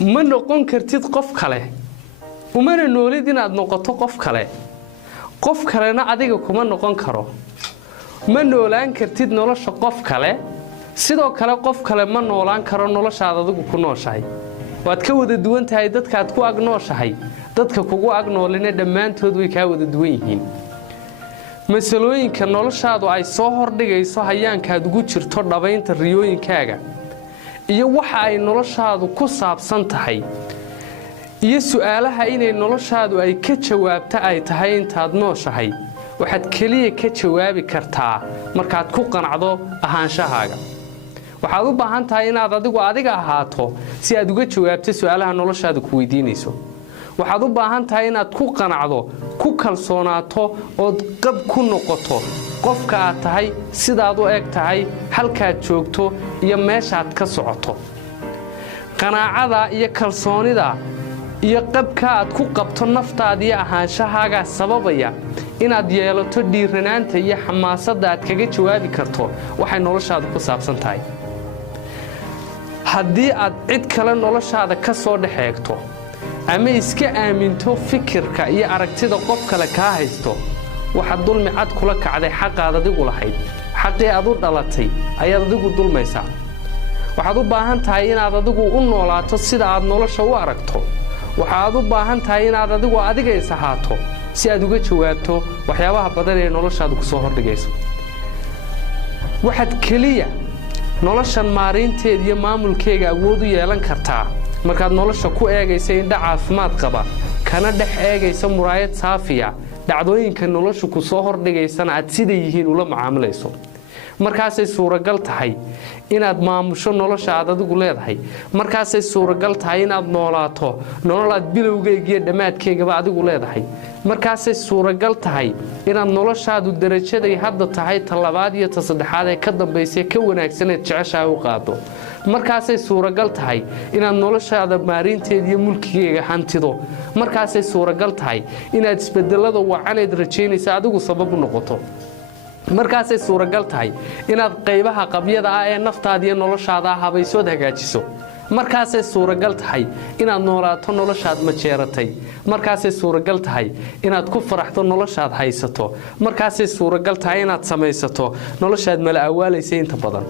ma noqon kartid qof kale umana noolid inaad noqoto qof kalena adiga kuma noqon karo ma noolaan kartid nolosha qof kale sidoo kale qof kale ma noolaan karo noloshaada adigu ku nooshahay waad ka wada duwan tahay dadka aad ku ag nooshahay dadka kugu ag noolina dhammaantood way ka wada duwan yihiin masalooyinka noloshaadu ay soo hordhigayso hayaankaad ugu jirto dhabaynta riyooyinkaaga iyo waxa ay noloshaadu ku saabsan tahay iyo su'aalaha inay noloshaadu ay ka jawaabta ay tahay intaad nooshahay waxaad kaliya ka jawaabi kartaa markaad ku qanacdo ahaanshahaaga waxaad u baahan tahay inaad adiga ahaato si aad uga jawaabto su'aalaha noloshaadu ku weydiinayso waxaad u baahan tahay inaad ku qanacdo ku kalsoonaato oo qab ku noqoto qofka aad tahay sidaad u eg tahay halkaad joogto iyo meeshaad ka socoto qanaacada iyo kalsoonida iyo qabka aad ku qabto naftaada iyo ahaanshahaaga sababaya inaad yeelato dhiiranaanta iyo xamaasadda aad kaga jawaabi karto waxay noloshaadu ku saabsan tahay haddii aad cid kale noloshaada ka soo dhaxeegto ama iska aaminto fikirka iyo aragtida qof kale ka haysto waxa dulmi cad kula kacday xaqaad adigu lahayd xaqii aad u dhalatay ayaad adigu dulmaysaa waxaad u baahan tahay inaad adigu u noolaato sida aad nolosha u aragto waxaad u baahan tahay inaad adiga isahaato si aad uga jawaabto waxyaabaha badan ee noloshaadu ku soo hordhigayso waxaad kaliya noloshan maareynteed iyo maamulkeega awood u yeelan kartaa markaad nolosha ku eegaysa indha caafimaad qaba kana dhex eegaysa muraayad saafiya dhacdooyinka nolosha ku soo hordhigaysana aad sida yihiin ula macaamilayso markaasay suuragal tahay inaad maamusho nolosha aad adigu leedahay markaasay suuragal tahay inaad noolaato nolol aad bilowgeega iyo dhammaadkeegaba adigu leedahay markaasay suuragal tahay inaad noloshaadu darajaday hadda tahay ta labaad iyo ta saddexaad ee ka dambaysay ka wanaagsaneed jeceshahay u qaado markaasay suuragal tahay inaad noloshaada maareynteed iyo mulkigeega hantido markaasay suuragal tahay inaad isbedelada wacaneed rajaynaysa adigu sabab u noqoto markaasay suuragal tahay inaad qaybaha qabyada ah ee naftaada iyo noloshaada habaysood hagaajiso markaasay suuragal tahay inaad noolaato noloshaad majeeratay markaasay suuragal tahay inaad ku faraxdo noloshaad haysato markaasay suuragal tahay inaad samaysato noloshaad mala awaalaysa inta badan